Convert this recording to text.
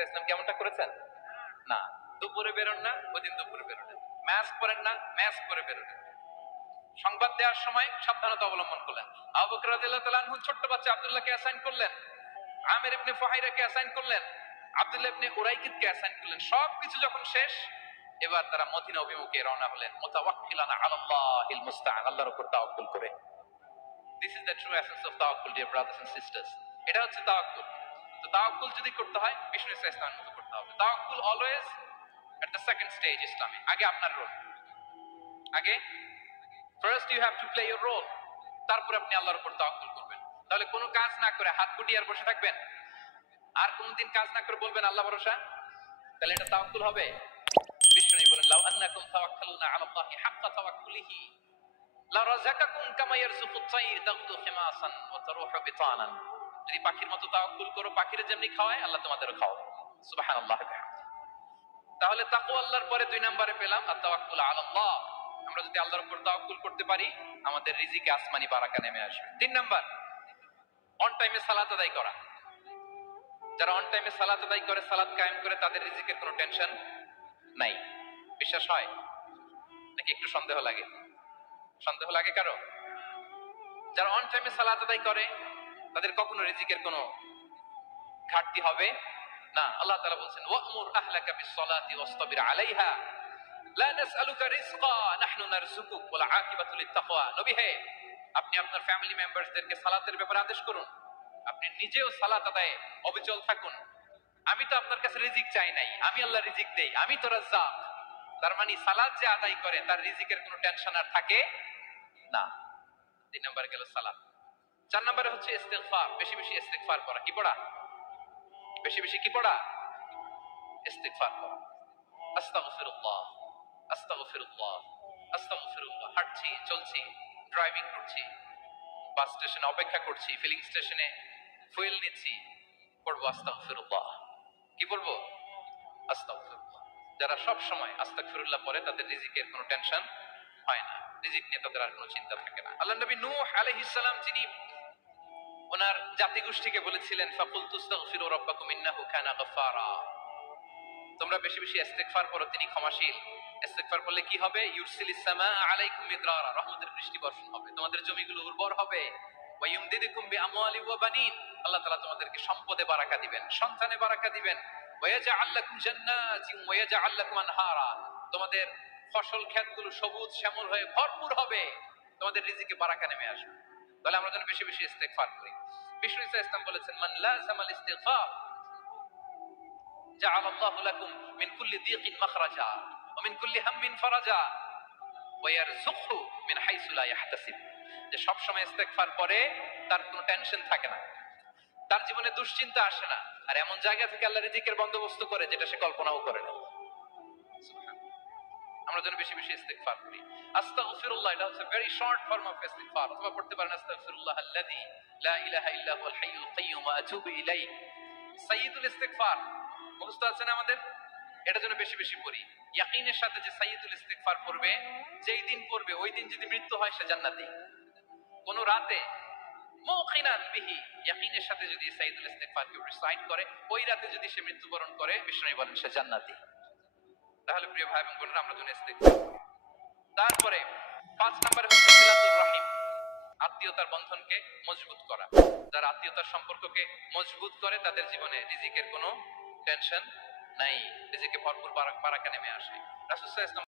ইসলাম কেমনটা করেছেন? না, দুপুরে বেরোন না, ওই দিন দুপুরে বেরোলেন। মাস্ক পরেন না, মাস্ক পরে বেরোলেন। সংবাদ দেওয়ার সময় সাবধানতা অবলম্বন করলেন। আবু বকর রাদিয়াল্লাহু তাআলা আনহু ছোট্ট বাচ্চা আব্দুল্লাহকে অ্যাসাইন করলেন, আমির ইবনে ফুহাইরাকে অ্যাসাইন করলেন, আব্দুল্লাহ ইবনে উরাইকিতকে অ্যাসাইন করলেন। সবকিছু যখন শেষ, এবার তারা মদিনা অভিমুখে রওনা হলেন, মুতাওয়াক্কিলানা আলাল্লাহিল মুস্তাআন, আল্লাহর উপর তাওয়াক্কুল করে। This is the true essence of তাওয়াক্কুল, ডিয়ার ব্রাদার্স এন্ড সিস্টার্স। এটা হচ্ছে তাওয়াক্কুল। তো তাওয়াক্কুল যদি করতে হয় বিষ্ণু ইসলামের মতো করতে হবে। তাওয়াক্কুল always at the second stage ইসলামে। আগে আপনার রোল, আগে first you have to play your role, তারপর আপনি আল্লাহর উপর তাওয়াক্কুল করবেন। তাহলে কোনো কাজ না করে হাত গুটিয়ে আর বসে থাকবেন, আর কোনদিন কাজ না করে বলবেন আল্লাহ ভরসা, তাহলে এটা তাওয়াক্কুল হবে? বিষ্ণু বলেন, লাউ আন্নাকুম তাওয়াক্কালুনা আলাল্লাহি হাক্কা তাওয়াক্কুলিহি লা রাযাকাকুম কামা ইয়ারযুকুত তায়র তাগদু খিমাসান ওয়া তারুহু বিতানান। যদি পাখির মতো তাওয়াক্কুল করো, পাখিরে যেমনি খাওয়ায় আল্লাহ তোমাদেরও খাওয়াবে। সুবহানাল্লাহ। তাহলে তাকওয়া আল্লাহর পরে 2 নম্বরে পেলাম আত-তাওয়াক্কুল আলাল্লাহ। আমরা যদি আল্লাহর উপর তাওয়াক্কুল করতে পারি, আমাদের রিজিকে আসমানি বারাকা নেমে আসবে। 3 নাম্বার, অন টাইমে সালাত আদায় করা। যারা অন টাইমে সালাত আদায় করে, সালাত কায়েম করে, তাদের রিজিকের কোনো টেনশন নাই। বিশ্বাস হয় নাকি একটু সন্দেহ লাগে? সন্দেহ লাগে কারো? যারা অন টাইমে সালাত আদায় করে, তাদের কখনো রিজিকের কোনো ঘাটতি হবে না। আল্লাহ তাআলা বলেন, ওয়া'মুর আহলাকা বিস-সালাতি ওয়াসতাবির আলাইহা লা নাসআলুকা রিজকা নাহনু নারযুকুক ওয়াল আকিবাতু লিত-তাকওয়া। নবী হে, আপনি আপনার ফ্যামিলি মেম্বারসদেরকে সালাতের ব্যাপারে আদেশ করুন, আপনি নিজেও সালাত আদায়ে অবিচল থাকুন। আমি তো আপনার কাছে রিজিক চাই নাই, আমি আল্লাহ রিজিক দেই, আমি তো রাজ্জাক। তার মানে সালাত যে আদায় করে তার রিজিকের কোনো টেনশন আর থাকে না। 3 নম্বরে গেল সালাত। 4 নম্বরে হচ্ছে ইস্তিগফার, বেশি বেশি ইস্তিগফার করা। কি পড়া? বেশি বেশি কি পড়া? ইস্তিগফার করা। আস্তাগফিরুল্লাহ, আস্তাগফিরুল্লাহ, আস্তাগফিরুল্লাহ। হাঁটছি, চলছি, ড্রাইভিং করছি, বাস স্টেশনে অপেক্ষা করছি, ফিলিং স্টেশনে ফুয়েল নিচ্ছি, পড়বো আস্তাগফিরুল্লাহ। কি পড়বো? আস্তাগফিরুল্লাহ। যারা সব সময় আস্তাগফিরুল্লাহ পড়ে, তাদের রিজিকের কোনো টেনশন হয় না, রিজিক নিয়ে তাদের আর কোনো চিন্তা থাকে না। আল্লাহর নবী নূহ আলাইহিস সালাম, যিনি ওনার জাতিগোষ্ঠীকে বলেছিলেন, ফাকুলতু আস্তাগফিরু রাব্বাকুম ইন্নাহু কানা গাফফারা, তোমরা বেশি বেশি ইস্তিগফার করো, তিনি ক্ষমাশীল। ইস্তিগফার করলে কি হবে? ইউরসিলিস সামাআ আলাইকুম মিদরারা, রহমতের বৃষ্টি বর্ষণ হবে, তোমাদের জমিগুলো উর্বর হবে। ওয়া ইউমদিদুকুম বিআমওয়ালি ওয়া বানিন, আল্লাহ তাআলা তোমাদেরকে সম্পদে বারাকা দিবেন, সন্তানে বারাকা দিবেন। ওয়া ইয়াজআল লাকুম জান্নাতিন ওয়া ইয়াজআল লাকুম আনহারা, তোমাদের ফসল ক্ষেতগুলো সবুজ শ্যামল হয়ে ভরপুর হবে, তোমাদের রিজিকে বারাকা নেমে আসবে। তাহলে আমরা যেন বেশি বেশি ইস্তিগফার করি। বিষ্ণু ইসলাম বলেছেন, মান লাযামাল ইস্তিগফার جعل الله لكم من كل ضيق مخرجا ومن كل هم فرجا ويرزقه من حيث لا يحتسب। যে সব সময় ইস্তিগফার করে তার কোনো টেনশন থাকে না, তার জীবনে দুশ্চিন্তা আসে না, আর এমন জায়গা থেকে আল্লাহ রিজিকের বন্দোবস্ত করে যেটা সে কল্পনাও করে না। আমরা যেন বেশি বেশি ইস্তিগফার করি। আস্তাগফিরুল্লাহ, এটা হচ্ছে ভেরি শর্ট ফর্ম অফ ইস্তিগফার। অথবা পড়তে পারেন আস্তাগফিরুল্লাহ আল্লাযী লা ইলাহা ইল্লা হুয়াল হাইয়ুল কাইয়্যুম ওয়া আতুবু ইলাইহি। সাইয়্যিদুল ইস্তিগফার মুখস্থ আছে না আমাদের? এটা যেন বেশি বেশি পড়ি। ইয়াকিনের সাথে যে সাইয়্যিদুল ইস্তিগফার পড়বে, যেই দিন পড়বে ওই দিন যদি মৃত্যু হয় সে জান্নাতি। কোন রাতে মুকিনান বিহি, ইয়াকিনের সাথে যদি সাইয়্যিদুল ইস্তিগফার কেউ রিসাইট করে, ওই রাতে যদি সে মৃত্যুবরণ করে, বিষ্ণু বলেন সে জান্নাতি। তাহলে প্রিয় ভাই এবং বোনেরা, আমরা যেন ইস্তিগফার করি। তারপরে 5 নম্বরে হচ্ছে সিলাতুর রাহিম, আত্মীয়তার বন্ধনকে মজবুত করা। যারা আত্মীয়তার সম্পর্ককে মজবুত করে, তাদের জীবনে রিজিকের কোনো টেনশন নাই, রিজিকে ভরপুর বারাকা নেমে আসে। রাসূল সাল্লাল্লাহু আলাইহি ওয়াসাল্লাম